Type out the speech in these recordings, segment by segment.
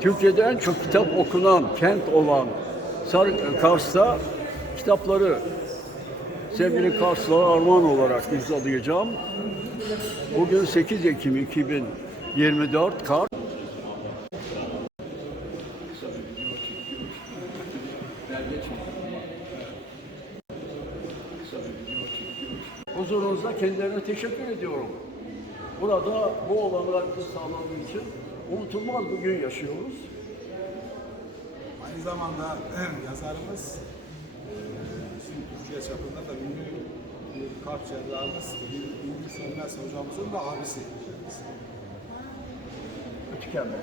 Türkiye'de en çok kitap okunan kent olan Kars'ta kitapları sevgili Karslılara armağan olarak imzalayacağım. Bugün 8 Ekim 2024 Kars. Huzurunuzda kendilerine teşekkür ediyorum. Burada bu olanakları sağladığı için unutulmaz bir gün yaşıyoruz. Aynı zamanda yazarımız eee, şimdi Türkiye çapında da ünlü bir kalp cerrahımız Bilgi Sönmez hocamızın da abisi. Tükenmez.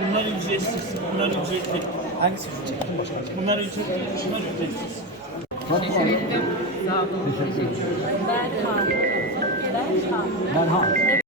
Bunlar ücretsiz. Bunlar ücretli. Hangisi ücretli? Bunlar ücretli. Bunlar ücretsiz. Fatma Hanım, Sağ olun. Teşekkür ederim. Berhan. Berhan. Berhan.